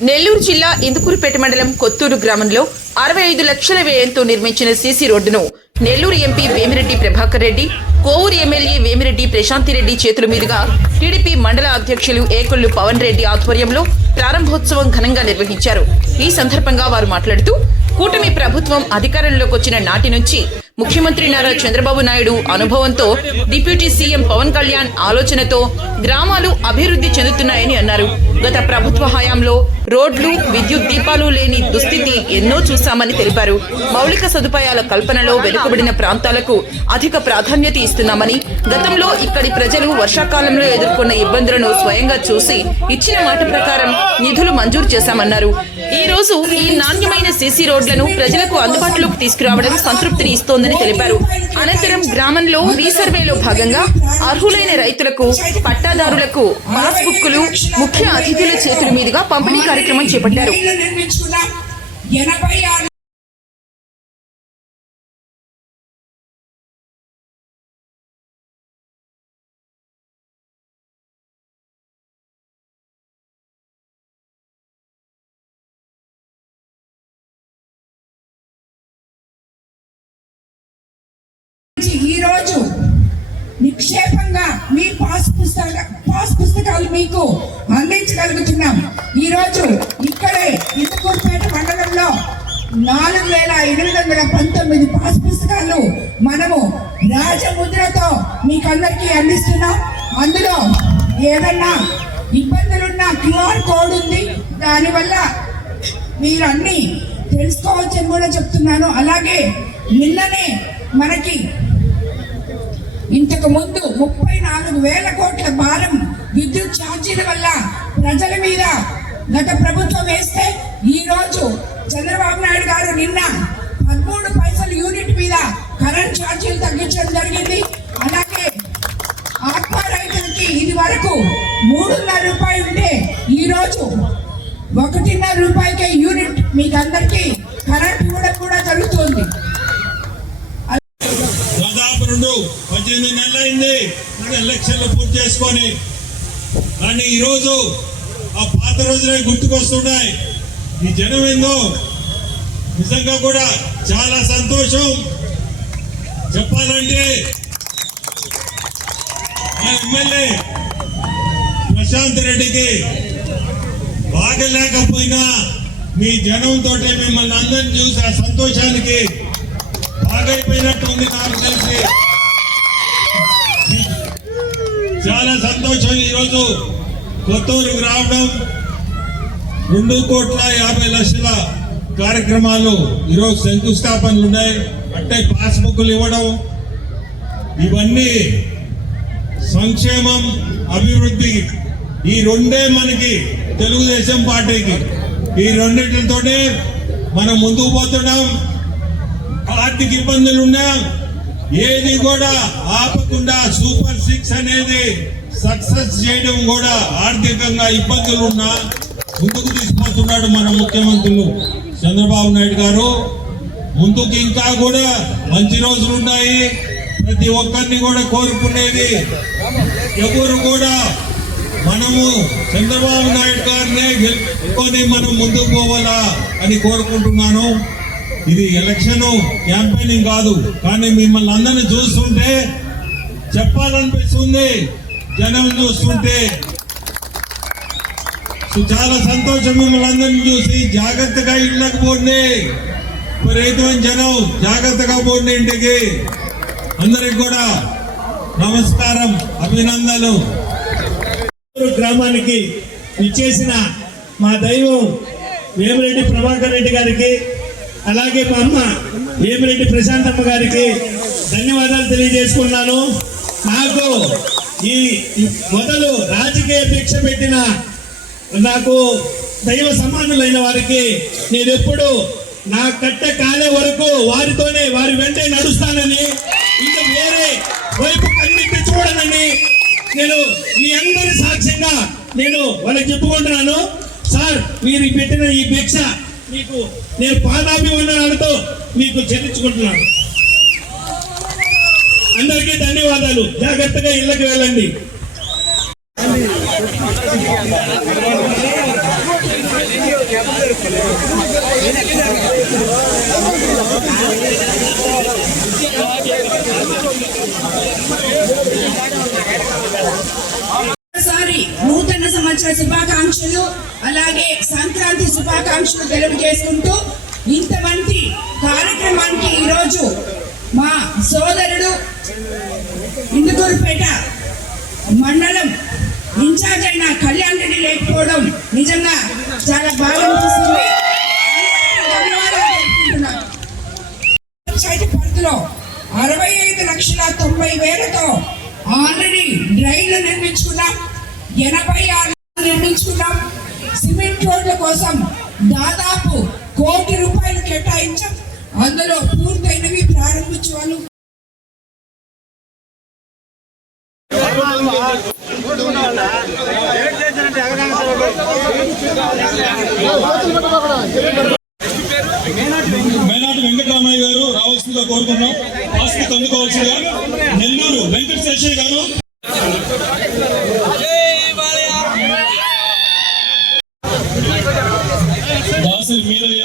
నెల్లూరు జిల్లా ఇందుకూరుపేట మండలం కొత్తూరు గ్రామంలో 65 లక్షల వ్యయంతో నిర్మించిన సీసీ రోడ్డును నెల్లూరు ఎంపీ వేమిరెడ్డి ప్రభాకర్ రెడ్డి, కోవూరు ఎమ్మెల్యే వేమిరెడ్డి ప్రశాంతిరెడ్డి చేతుల మీదుగా టీడీపీ మండల అధ్యక్షులు ఏకొల్లు పవన్ రెడ్డి ఆధ్వర్యంలో ప్రారంభోత్సవం ఘనంగా నిర్వహించారు. ఈ సందర్భంగా వారు మాట్లాడుతూ కూటమి ప్రభుత్వం అధికారంలోకి వచ్చిన నాటి నుంచి ముఖ్యమంత్రి నారా చంద్రబాబు నాయుడు అనుభవంతో, డిప్యూటీ సీఎం పవన్ కళ్యాణ్ ఆలోచనతో గ్రామాలు అభివృద్ధి చెందుతున్నాయని అన్నారు. గత ప్రభుత్వ హయాంలో రోడ్లు, విద్యుత్ దీపాలు లేని దుస్థితి ఎన్నో చూశామని తెలిపారు. మౌలిక సదుపాయాల కల్పనలో వెనుకబడిన ప్రాంతాలకు అధిక ప్రాధాన్యత ఇస్తున్నామని, గతంలో ఇక్కడి ప్రజలు వర్షాకాలంలో ఎదుర్కొన్న ఇబ్బందులను స్వయంగా చూసి ఇచ్చిన మాట ప్రకారం నిధులు మంజూరు చేశామన్నారు. ఈ రోజు ఈ నాణ్యమైన సీసీ రోడ్లను ప్రజలకు అందుబాటులోకి తీసుకురావడం సంతృప్తిని ఇస్తోందని తెలిపారు. అనంతరం గ్రామంలో రీసర్వేలో భాగంగా అర్హులైన రైతులకు, పట్టాదారులకు పాస్ బుక్కులు ముఖ్య అతిథుల చేతుల మీదుగా పంపిణీ కార్యక్రమం చేపట్టారు. ఈ రోజు నిక్షేపంగా మీ పాస్ పుస్తకాలు మీకు అందించగలుగుతున్నాం. ఈ రోజు ఇక్కడే ఇందుకూరుపేట మండలంలో 4819 పాస్ పుస్తకాలు మనము రాజముద్రతో మీకందరికీ అందిస్తున్నాం. అందులో ఏదన్నా ఇబ్బందులున్న QR కోడ్ ఉంది, దానివల్ల మీరు అన్ని తెలుసుకోవచ్చని కూడా చెప్తున్నాను. అలాగే నిన్ననే మనకి ఇంతకు ముందు 34,000 కోట్ల భారం విద్యుత్ ఛార్జీల వల్ల ప్రజల మీద గత ప్రభుత్వం వేస్తే, ఈ రోజు చంద్రబాబు నాయుడు గారు నిన్న 13 పైసలు యూనిట్ మీద కరెంట్ ఛార్జీలు తగ్గించడం జరిగింది. అలాగే ఆత్మ రైతులకి ఇది వరకు 3.5 రూపాయలు ఉంటే ఈ రోజు 1.5 రూపాయలకే యూనిట్ మీకు అందరికీ కరెంట్ కూడా జరుగుతుంది. 18 నెలలైంది ఎలక్షన్లు పూర్తి చేసుకొని, కానీ ఈరోజు ఆ పాత రోజులే గుర్తుకొస్తున్నాయి. ఈ జనం ఏందో నిజంగా కూడా చాలా సంతోషం. చెప్పాలంటే మా ఎమ్మెల్యే ప్రశాంత్ రెడ్డికి బాగలేకపోయినా మీ జనంతో మిమ్మల్ని అందరినీ చూసి ఆ సంతోషానికి బాగైపోయినట్టుంది. నాకు తెలిసి చాలా సంతోషం. ఈరోజు కొత్తూరుకు రావడం, 2,50,00,000 కార్యక్రమాలు ఈరోజు శంకుస్థాపనలు ఉన్నాయి. అంటే పాస్బుక్లు ఇవ్వడం, ఇవన్నీ సంక్షేమం, అభివృద్ధి, ఈ రెండే మనకి తెలుగుదేశం పార్టీకి. ఈ రెండింటితోనే మనం ముందుకు పోతున్నాం. ఆర్థిక ఇబ్బందులు ఉన్నా ఏది కూడా ఆపకుండా సూపర్ 6 అనేది సక్సెస్ చేయడం కూడా, ఆర్థికంగా ఇబ్బందులు ఉన్నా ముందుకు తీసుకుపోతున్నాడు మన ముఖ్యమంత్రులు చంద్రబాబు నాయుడు గారు. ముందుకు ఇంకా కూడా మంచి రోజులు ఉన్నాయి. ప్రతి ఒక్కరిని కూడా కోరుకునేది, ఎవరు కూడా మనము చంద్రబాబు నాయుడు గారినే గెలుపుకొని మనం ముందుకు పోవాలా అని కోరుకుంటున్నాను. ఇది ఎలక్షన్ క్యాంపెయినింగ్ కాదు, కానీ మిమ్మల్ని అందరినీ చూస్తుంటే చెప్పాలనిపిస్తుంది. జనం చూస్తుంటే చాలా సంతోషం. మిమ్మల్ని అందరినీ చూసి జాగ్రత్తగా ఇళ్ళకి పోండి, విపరీతమైన జనం, జాగ్రత్తగా పోండి ఇంటికి. అందరికి కూడా నమస్కారం, అభినందనలు. గ్రామానికి ఇచ్చేసిన మా దైవం వేమిరెడ్డి ప్రభాకర్ రెడ్డి గారికి, అలాగే మా అమ్మ వేమిరెడ్డి ప్రశాంతమ్మ గారికి ధన్యవాదాలు తెలియజేసుకున్నాను. నాకు ఈ మొదలు రాజకీయ భిక్ష పెట్టిన నాకు దైవ సమానులైన వారికి నేను ఎప్పుడు నా కట్టె కాలే వరకు వారితోనే, వారి వెంటే నడుస్తానని, ఇంకా వేరే వైపు కన్నెత్తి చూడనని నేను మీ అందరి సాక్ష్యంగా నేను వాళ్ళకి చెప్పుకుంటున్నాను. సార్, మీరు పెట్టిన ఈ భిక్ష మీకు నేను పాదాభివందనాలతో మీకు చెల్లించుకుంటున్నాను. అందరికీ ధన్యవాదాలు. జాగ్రత్తగా ఇళ్ళకి వెళ్ళండి. Thank you. అలాగే సంక్రాంతి శుభాకాంక్షలు తెలియజేసుకుంటూ ఇంతమంది కార్యక్రమానికి ఈరోజు మా సోదరుడు ఇందుకూరుపేట మండలం ఇన్ఛార్జ్ అయిన కళ్యాణ్ రెడ్డి లేకపోవడం నిజంగా చాలా బాగా అనిపిస్తుంది. ధన్యవాదాలు తెలుపుకుంటున్నాను. పంచాయతీ పరిధిలో 65,90,000తో ఆల్రెడీ డ్రైన్లు నిర్మించుకున్నాం, 86 నిర్మించుకున్నాం. సిమెంట్ రోడ్ల కోసం దాదాపు ₹1 కోటి కేటాయించాం. అందులో పూర్తయినవి ప్రారంభించే వాళ్ళు మేనాటి వెంకటరామయ్య గారు రావాల్సిందిగా కోరుకున్నాం. ఆస్తి అందుకోవాల్సిందిగా నెల్లూరు వెంకట శేషయ్య గారు, దాసరి మీరయ్య,